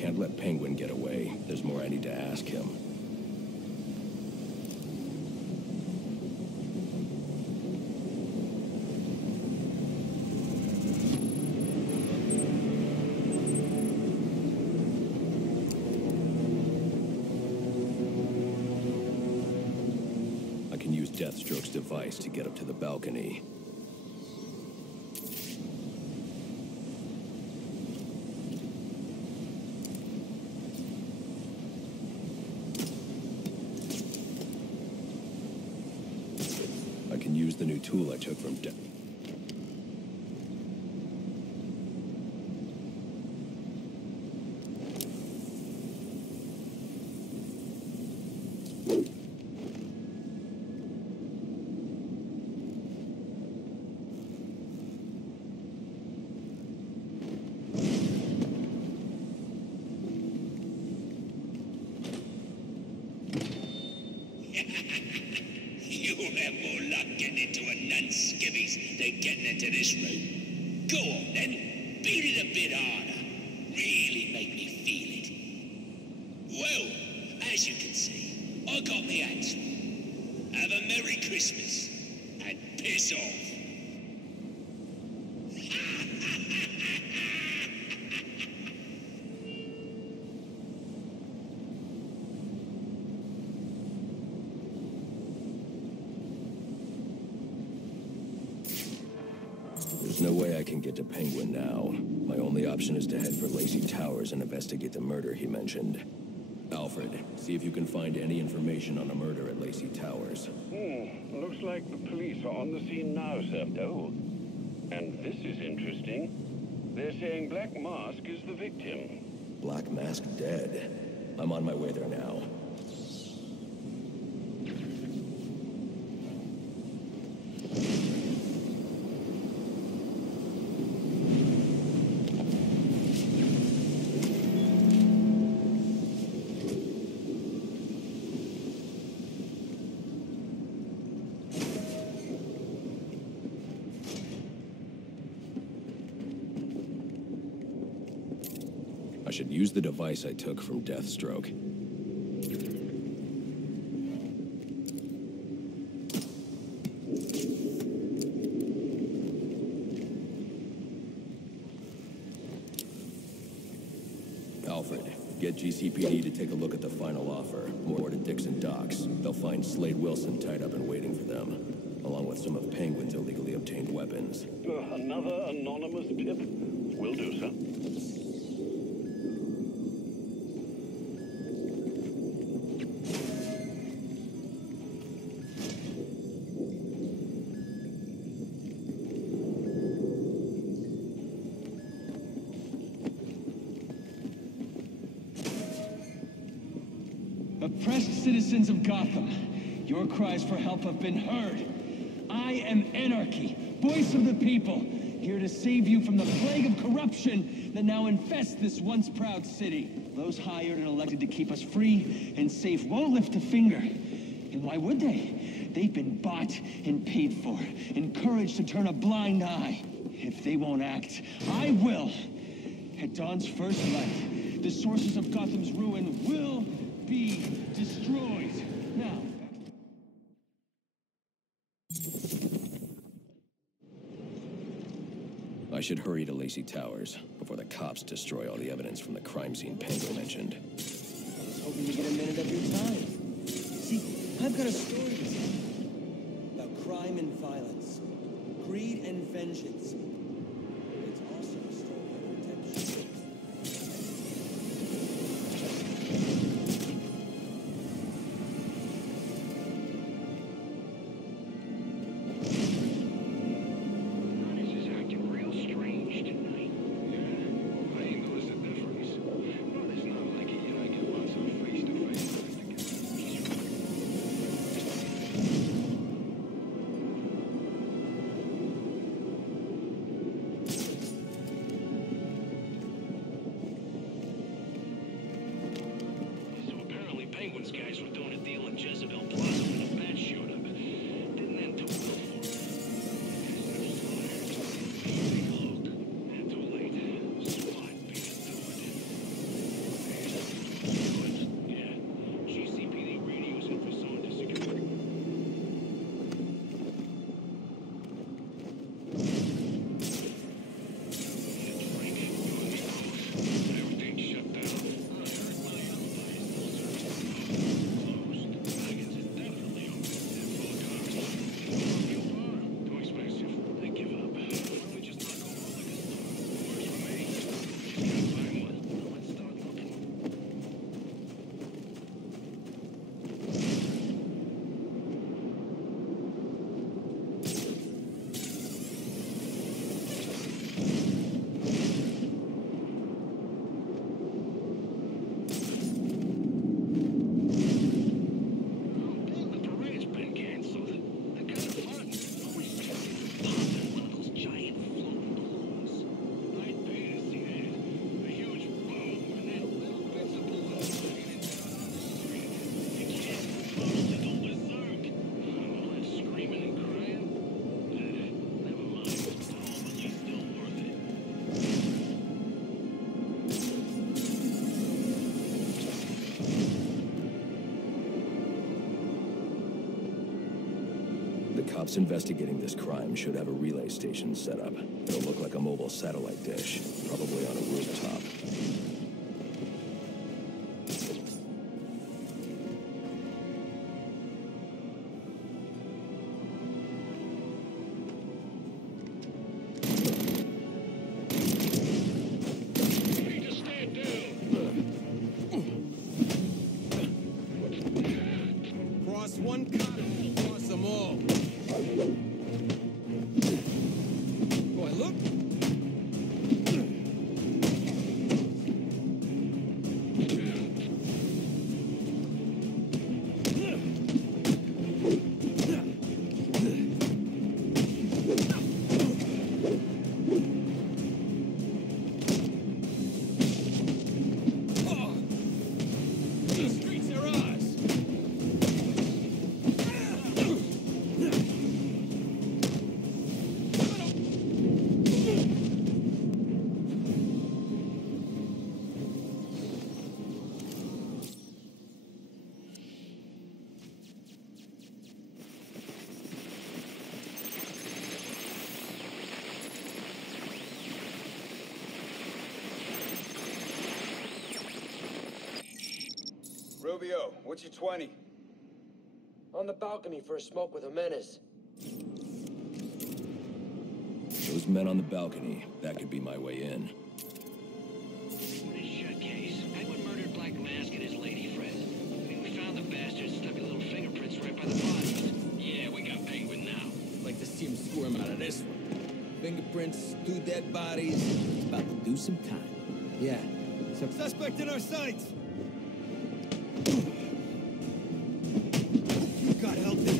can't let Penguin get away. There's more I need to ask him. I can use Deathstroke's device to get up to the balcony. Use the new tool I took from You'll have more luck getting into a nun's skivvies than getting into this room. Go on then, beat it a bit harder. Really make me feel it. Well, as you can see, I got me answer. Have a Merry Christmas, and piss off. There's no way I can get to Penguin now. My only option is to head for Lacey Towers and investigate the murder he mentioned. Alfred, see if you can find any information on a murder at Lacey Towers. Looks like the police are on the scene now, sir. Oh, and this is interesting. They're saying Black Mask is the victim. Black Mask dead. I'm on my way there now. I should use the device I took from Deathstroke. Alfred, get GCPD to take a look at the final offer. More to Dixon Docks. They'll find Slade Wilson tied up and waiting for them, along with some of Penguin's illegally obtained weapons. Another anonymous tip? Will do, sir. Oppressed citizens of Gotham, your cries for help have been heard. I am Anarchy, voice of the people, here to save you from the plague of corruption that now infests this once proud city. Those hired and elected to keep us free and safe won't lift a finger. And why would they? They've been bought and paid for, encouraged to turn a blind eye. If they won't act, I will. At dawn's first light, the sources of Gotham's ruin will be destroyed. Now. I should hurry to Lacey Towers before the cops destroy all the evidence from the crime scene Penguin mentioned. I was hoping to get a minute of your time. See, I've got a story to tell about crime and violence, greed and vengeance. It's also a story of redemption. Cops investigating this crime should have a relay station set up. It'll look like a mobile satellite dish, probably on a rooftop. Rubio, what's your 20? On the balcony for a smoke with a menace. Those men on the balcony, that could be my way in. This shut case. Penguin murdered Black Mask and his lady friend. We found the bastards, stuck your little fingerprints right by the bodies. Yeah, we got Penguin now. Like to see him squirm out of this one. Fingerprints, 2 dead bodies. About to do some time. Yeah. Suspect in our sights! God help him.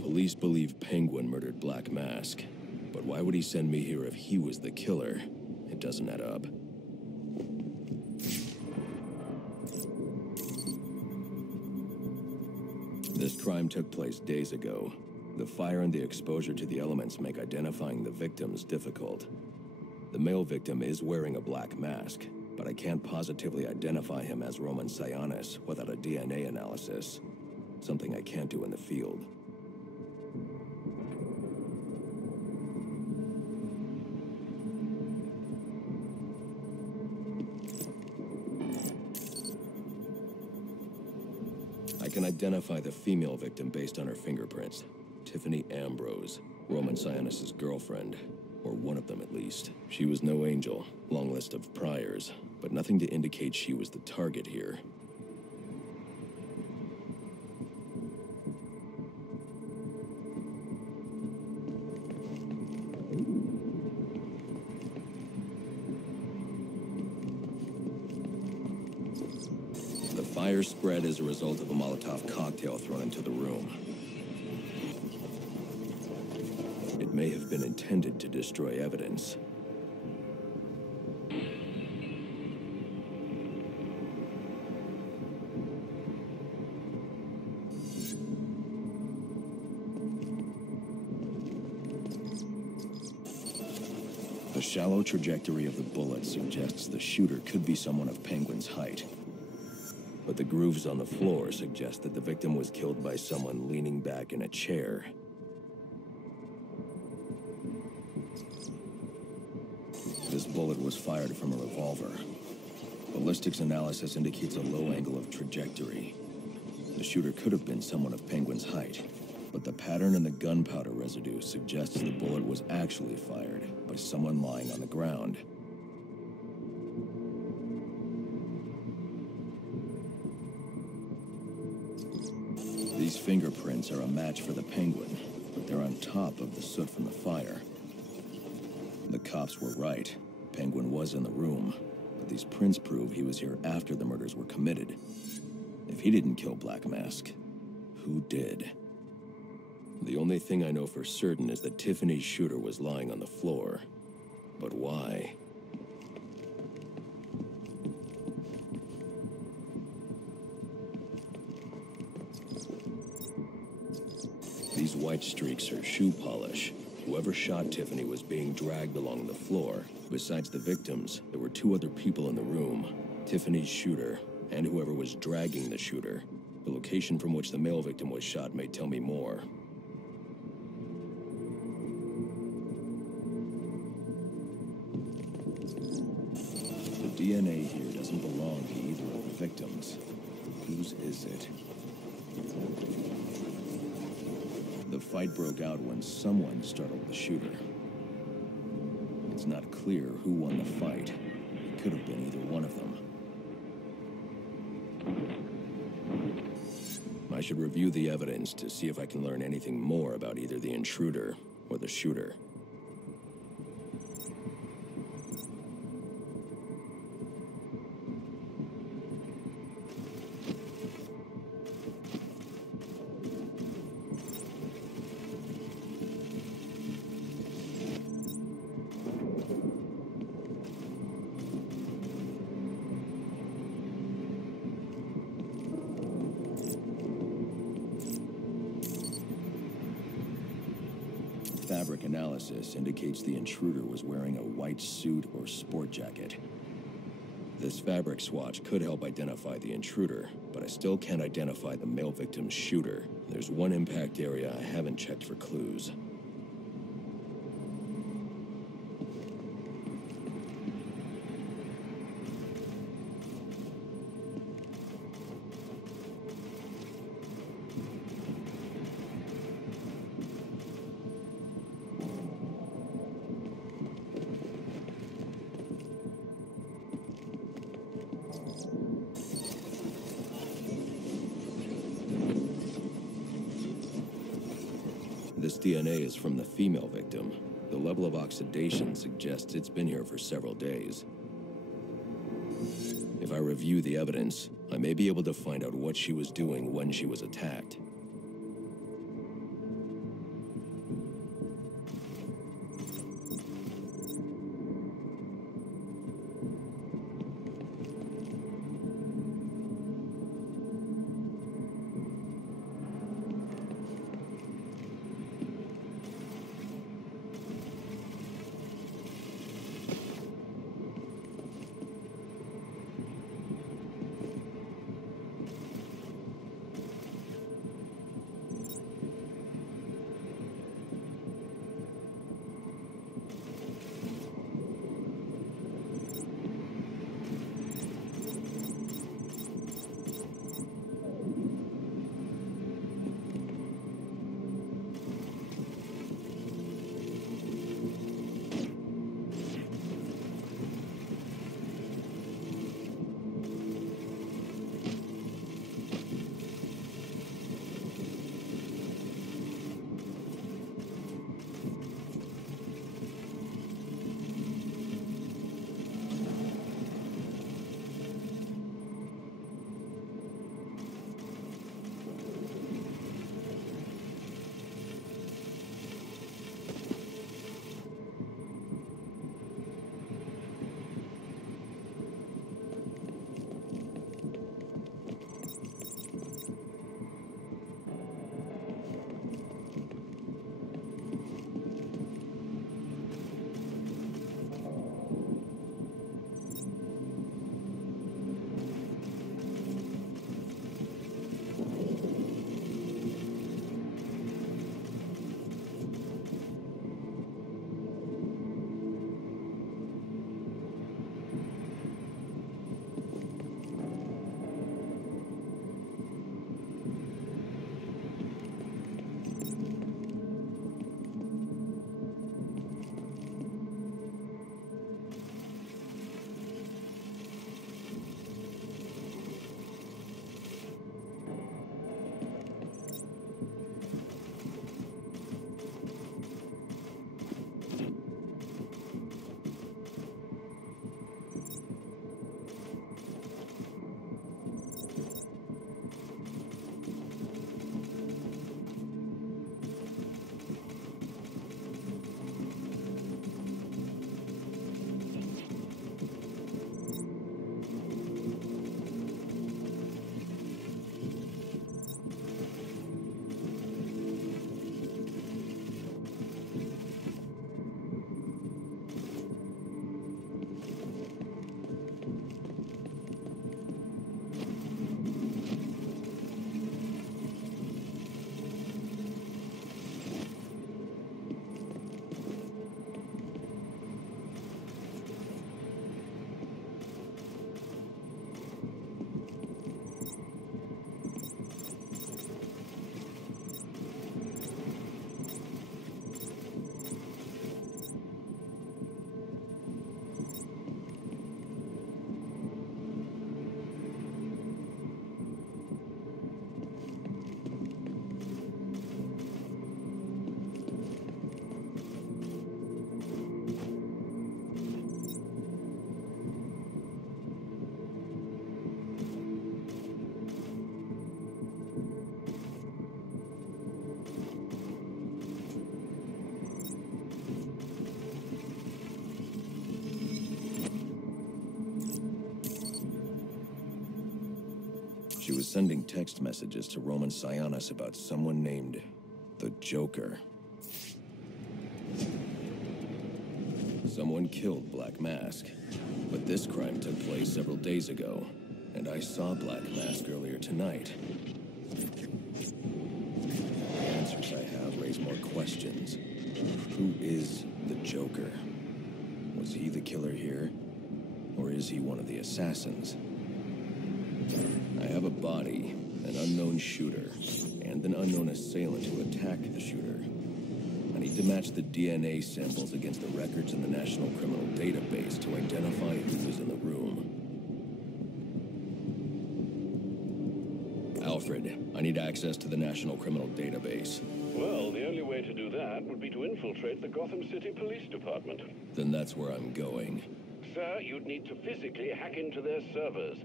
Police believe Penguin murdered Black Mask. But why would he send me here if he was the killer? It doesn't add up. This crime took place days ago. The fire and the exposure to the elements make identifying the victims difficult. The male victim is wearing a black mask, but I can't positively identify him as Roman Sionis without a DNA analysis. Something I can't do in the field. I can identify the female victim based on her fingerprints. Tiffany Ambrose, Roman Sionis' girlfriend. Or one of them at least. She was no angel, long list of priors, but nothing to indicate she was the target here. The fire spread as a result of a Molotov cocktail thrown into the room. It may have been intended to destroy evidence. The shallow trajectory of the bullet suggests the shooter could be someone of Penguin's height. But the grooves on the floor suggest that the victim was killed by someone leaning back in a chair. was fired from a revolver. Ballistics analysis indicates a low angle of trajectory. The shooter could have been someone of Penguin's height, but the pattern in the gunpowder residue suggests the bullet was actually fired by someone lying on the ground. These fingerprints are a match for the Penguin, but they're on top of the soot from the fire. The cops were right. Penguin was in the room, but these prints prove he was here after the murders were committed. If he didn't kill Black Mask, who did? The only thing I know for certain is that Tiffany's shooter was lying on the floor. But why? These white streaks are shoe polish. Whoever shot Tiffany was being dragged along the floor. Besides the victims, there were two other people in the room. Tiffany's shooter, and whoever was dragging the shooter. The location from which the male victim was shot may tell me more. The DNA here doesn't belong to either of the victims. Whose is it? The fight broke out when someone startled the shooter. It's not clear who won the fight. It could have been either one of them. I should review the evidence to see if I can learn anything more about either the intruder or the shooter. Fabric analysis indicates the intruder was wearing a white suit or sport jacket. This fabric swatch could help identify the intruder, but I still can't identify the male victim's shooter. There's one impact area I haven't checked for clues. This DNA is from the female victim. The level of oxidation suggests it's been here for several days. If I review the evidence, I may be able to find out what she was doing when she was attacked. She was sending text messages to Roman Sionis about someone named the Joker. Someone killed Black Mask, but this crime took place several days ago, and I saw Black Mask earlier tonight. The answers I have raise more questions. Who is the Joker? Was he the killer here? Or is he one of the assassins? I have a body, an unknown shooter, and an unknown assailant who attacked the shooter. I need to match the DNA samples against the records in the National Criminal Database to identify who was in the room. Alfred, I need access to the National Criminal Database. Well, the only way to do that would be to infiltrate the Gotham City Police Department. Then that's where I'm going. Sir, you'd need to physically hack into their servers.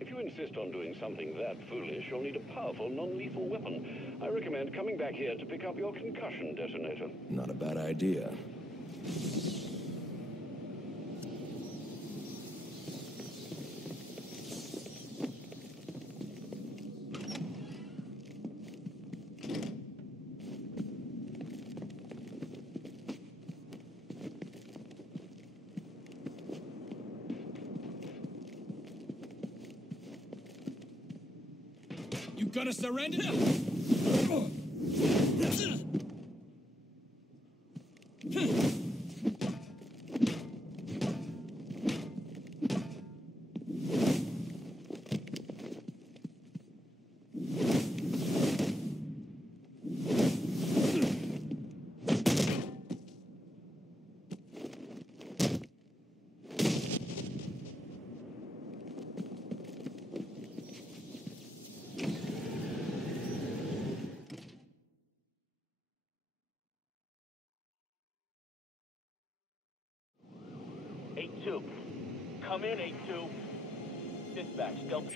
If you insist on doing something that foolish, you'll need a powerful, non-lethal weapon. I recommend coming back here to pick up your concussion detonator. Not a bad idea. You gonna surrender? Come in, 8-2. Dispatch, Delta.